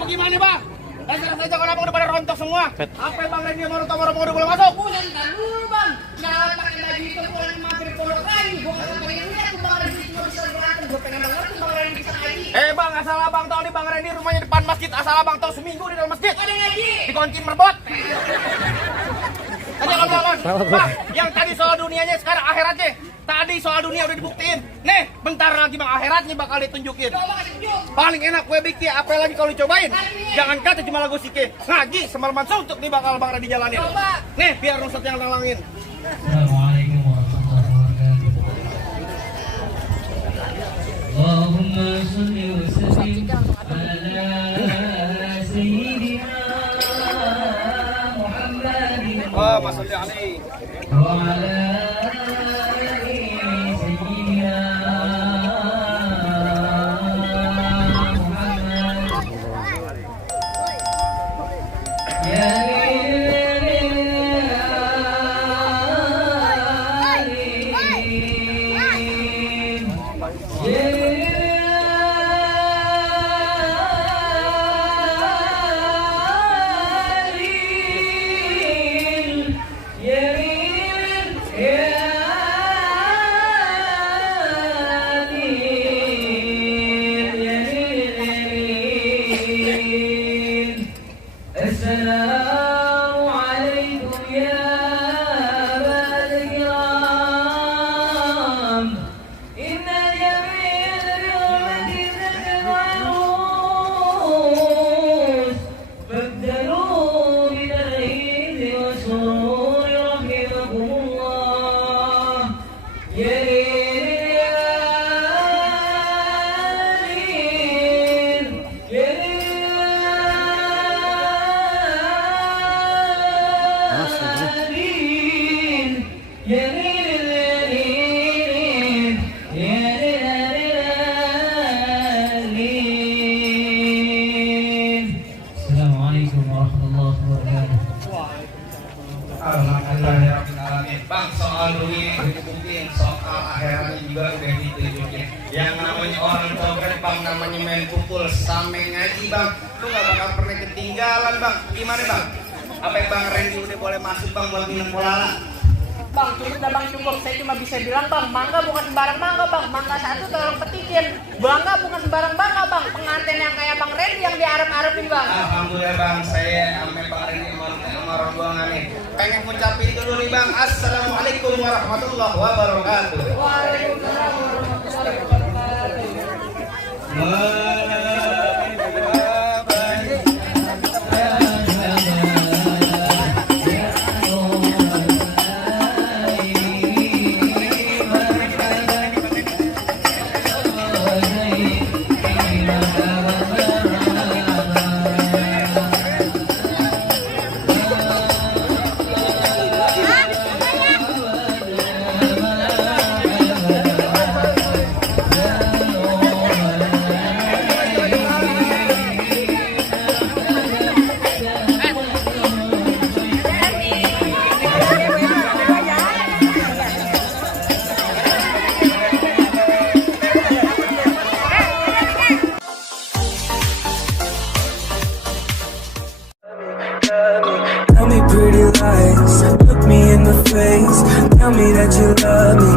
Bagaimana bang? Sekarang saja kalau udah pada rontok semua. Apa bang Randy mau rontok udah boleh masuk? Bukan dulu bang. Nah pakai baju itu pulang mampir pondok lagi. Gue nggak pengen lihat tuh bang Randy cuma bisa berantem. Gue pengen banget tuh bang Randy bisa ngaji. Bang, asal abang tahu nih bang Randy rumahnya depan masjid. Asal abang tahu seminggu di dalam masjid. Ada ngaji. Dikunci merbot. Tanya bang. Bang, yang tadi soal dunianya sekarang akhiratnya. Tadi soal dunia udah dibuktiin. Nih, bentar lagi bang akhiratnya bakal ditunjukin. Coba kasih tunjuk. Paling enak kue bikin, apa lagi kalau dicobain? Jangan kata cuma lagu sike. Ngaji semalaman suntuk nih bakal bang Randy jalanin. Coba. Nih, biar Ustadz yang nalangin. Assalamualaikum warahmatullahi wabarakatuh. Allahumma sholli wa sallim ala sayyidina Muhammadin Allahumma sholli alaihi wa ala ali sayyidina Muhammad. Ya Assalamualaikum ya Badkiram. Inna jamil yawmati zakarus Bagdalu bida'id wa sururi rahimakumullah. Ya Assalamualaikum warahmatullahi wabarakatuh. Alhamdulillahirrahmanirrahim. Bang, soal dunia dibuktiin, soal akhiratnya juga udah ditunjukin. Yang namanya orang copet bang, namanya main pukul sampai ngaji bang, lu gak bakal pernah ketinggalan bang. Gimana bang? Apa yang bang Randy udah boleh masuk bang buat minum kolala? Bang, cukup dah bang, cukup. Saya cuma bisa bilang bang, mangga bukan sembarang mangga bang. Mangga satu tolong petikin. Bangga bukan sembarang bangga bang. Pengantin yang kayak bang Randy yang diarep-arepin bang. Alhamdulillah bang, saya ame bang Randy sama orang buangan nih. Pengen ngucapin dulu nih bang, Assalamualaikum warahmatullahi wabarakatuh. Waalaikumsalam warahmatullahi wabarakatuh. Tell me pretty lies, look me in the face. Tell me that you love me,